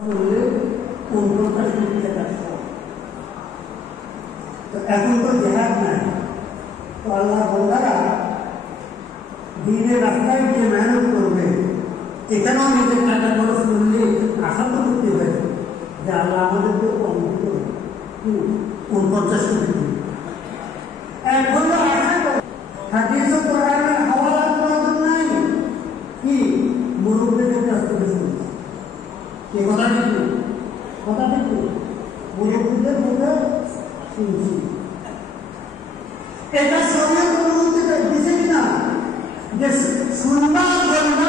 এখন তো জেহাদ নাই, তো আল্লাহ বন্দারা দিনের রাস্তায় গিয়ে মেহনত করবে, এখানেও নিজের টাকা খরচ করলে আশা তো করতে হবে যে আল্লাহ আমাদেরকে 49 কোটি এখন তো আশা করে হাদিস কোরআনের হাওয়ালা প্রয়োজন নাই, কি মুরব্বীদের কাছ থেকে শুনছি, কে কথা ঠিক মুরব্বীদের মুখে শুনছি। এটা শরীয়ত অনুমতি দিছে কিনা যে শুনবার জন্য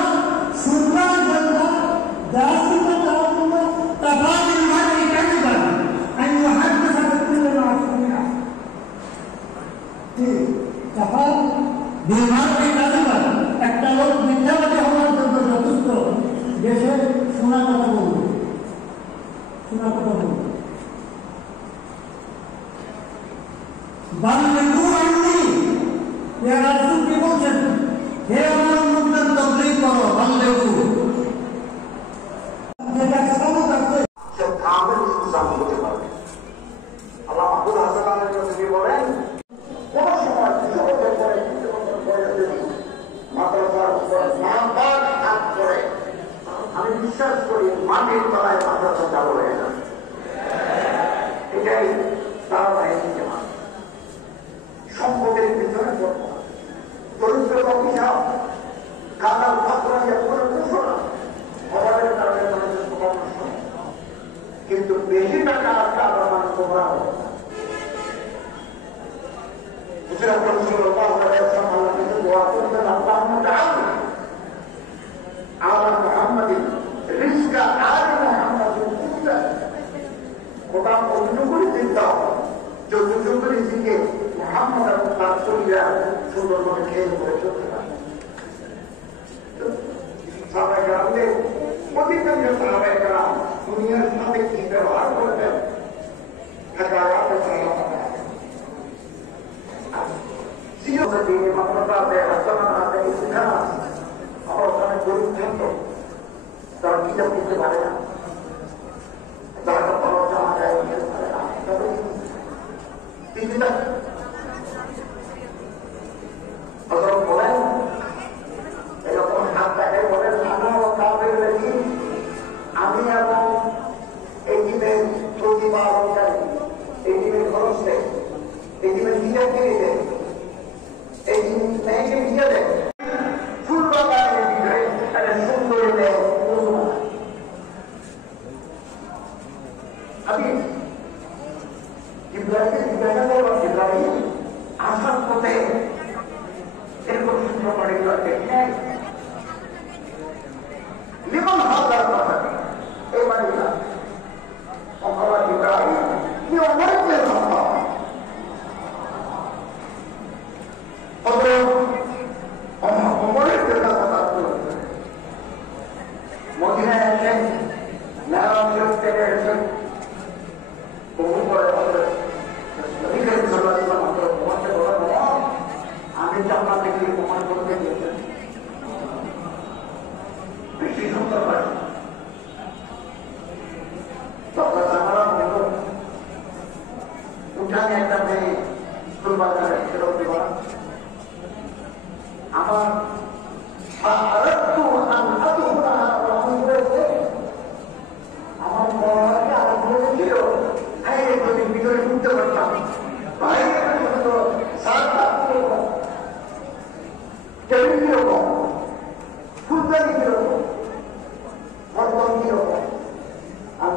একটা লোক মিথ্যাবাদী হওয়ার জন্য যথেষ্ট দেশে শোনা কথা বলবে। বাংলাদেশ আইনি কি বলছেন, হে আমার মুদ্রার তবলিগ করো বাংলাদেশ যেটা সবাই থাকবে সে কামের ইনসান হতে পারবে। আল্লাহ আব্দুল হাসানের কাছে বলেন কোন সময় যুবকের পরে আমি বিশ্বাস করি মাটির তলায় মাদ্রাসা চালু হয়ে যাবে। এটাই তারা বাহিনীকে মানে সম্পদের ভিতরে দরিদ্র অভিশাপ কাদার পাত্রা করে ঘোষণা অভাবের কারণে মানুষের পরামর্শ, কিন্তু বেশি টাকা আসলে আবার মানুষ গোমরা হবে। দোয়া করবেন আল্লাহ মুহাম্মাদিন রিজকা আলি মুহাম্মাদিন কুতা খোদা অনুকূল চিন্তা যতটুকু রিজিকে মুহাম্মদ আর তার শরীরা সুন্দরভাবে খেয়ে করে চলতে পারে। সাহাবায়ে কেরামদের অধিকাংশ সাহাবায়ে কেরাম দুনিয়ার সাথে কি ব্যবহার করতেন তারা কিতাব কিনতে পারে না, তারা ভালো জামা গায়ে কিনতে পারে না, বলেন এরকম হাত দেখায় বলেন আমি এবং এই দিনের প্রতিপালনকারী এই দিনের খরচ দেয়, এই দিনের হিসাব কিনে দেয়, এই দিন মেয়েকে ভিজে দেয়, ফুল বাগানের ভিতরে একটা সুন্দর দেয়। আমি ইব্রাহিম আসার পথে এরকম সুন্দর বাড়ি করতে লিমন হাজার কথা এই বাড়িটা ইব্রাহিম অনেকের সম্ভব মদিনায় আসেন আমি জান্নাতে গিয়ে প্রমাণ করতে গিয়েছেন বেশি সুন্দর হয় উঠানে একটা মেয়ে স্কুল বাজারে ফেরত দেওয়া আমার ভিতরে ঢুকতে পারতাম, বাইরে কিরকম ফুলদানি কিরকম বর্তমান কিরকম আর